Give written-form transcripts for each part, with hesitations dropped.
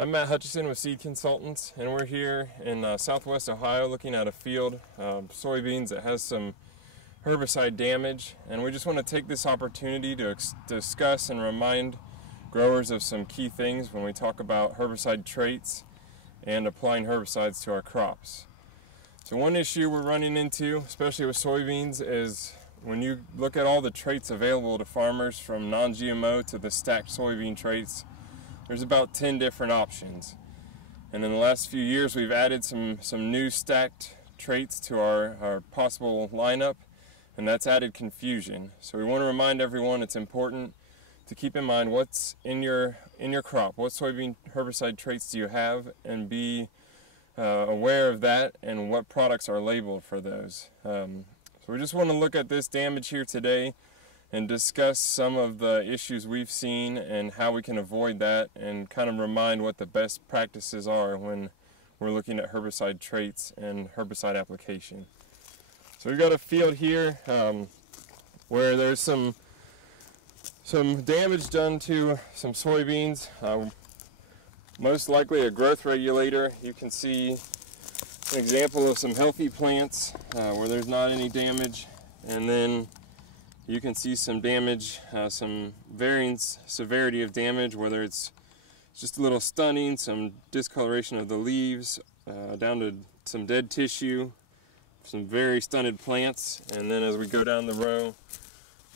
I'm Matt Hutchinson with Seed Consultants, and we're here in southwest Ohio looking at a field of soybeans that has some herbicide damage, and we just want to take this opportunity to discuss and remind growers of some key things when we talk about herbicide traits and applying herbicides to our crops. So one issue we're running into, especially with soybeans, is when you look at all the traits available to farmers, from non-GMO to the stacked soybean traits, there's about 10 different options. And in the last few years we've added some new stacked traits to our possible lineup, and that's added confusion. So we want to remind everyone it's important to keep in mind what's in your crop. What soybean herbicide traits do you have, and be aware of that and what products are labeled for those. So we just want to look at this damage here today and discuss some of the issues we've seen and how we can avoid that, and kind of remind what the best practices are when we're looking at herbicide traits and herbicide application. So we've got a field here where there's some damage done to some soybeans, most likely a growth regulator. You can see an example of some healthy plants where there's not any damage, and then you can see some damage, some varying severity of damage, whether it's just a little stunning, some discoloration of the leaves, down to some dead tissue, some very stunted plants, and then as we go down the row,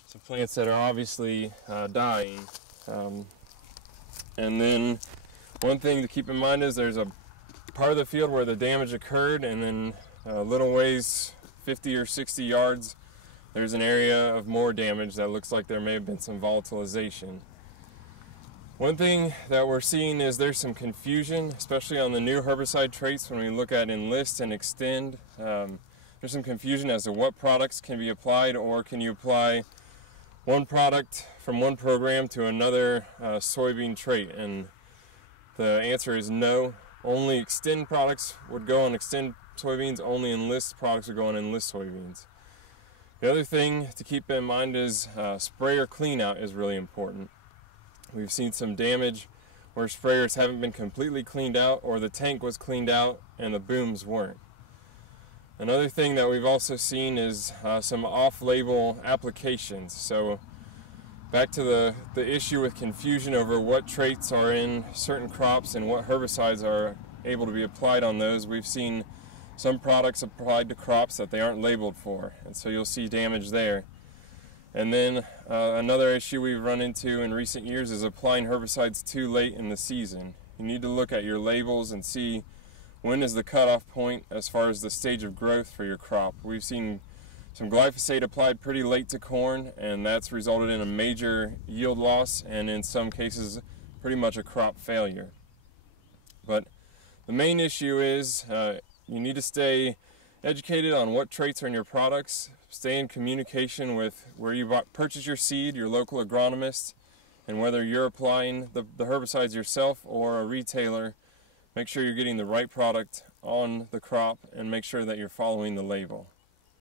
some plants that are obviously dying. And then one thing to keep in mind is there's a part of the field where the damage occurred, and then a little ways, 50 or 60 yards, there's an area of more damage that looks like there may have been some volatilization. One thing that we're seeing is there's some confusion, especially on the new herbicide traits when we look at enlist and extend. There's some confusion as to what products can be applied, or can you apply one product from one program to another soybean trait, and the answer is no. Only extend products would go on extend soybeans, only enlist products would go on enlist soybeans. The other thing to keep in mind is sprayer cleanout is really important. We've seen some damage where sprayers haven't been completely cleaned out, or the tank was cleaned out and the booms weren't. Another thing that we've also seen is some off-label applications. So back to the issue with confusion over what traits are in certain crops and what herbicides are able to be applied on those. We've seen some products applied to crops that they aren't labeled for, and so you'll see damage there. And then another issue we've run into in recent years is applying herbicides too late in the season. You need to look at your labels and see when is the cutoff point as far as the stage of growth for your crop. We've seen some glyphosate applied pretty late to corn, and that's resulted in a major yield loss, and in some cases pretty much a crop failure. But the main issue is you need to stay educated on what traits are in your products, stay in communication with where you purchase your seed, your local agronomist, and whether you're applying the herbicides yourself or a retailer, make sure you're getting the right product on the crop and make sure that you're following the label.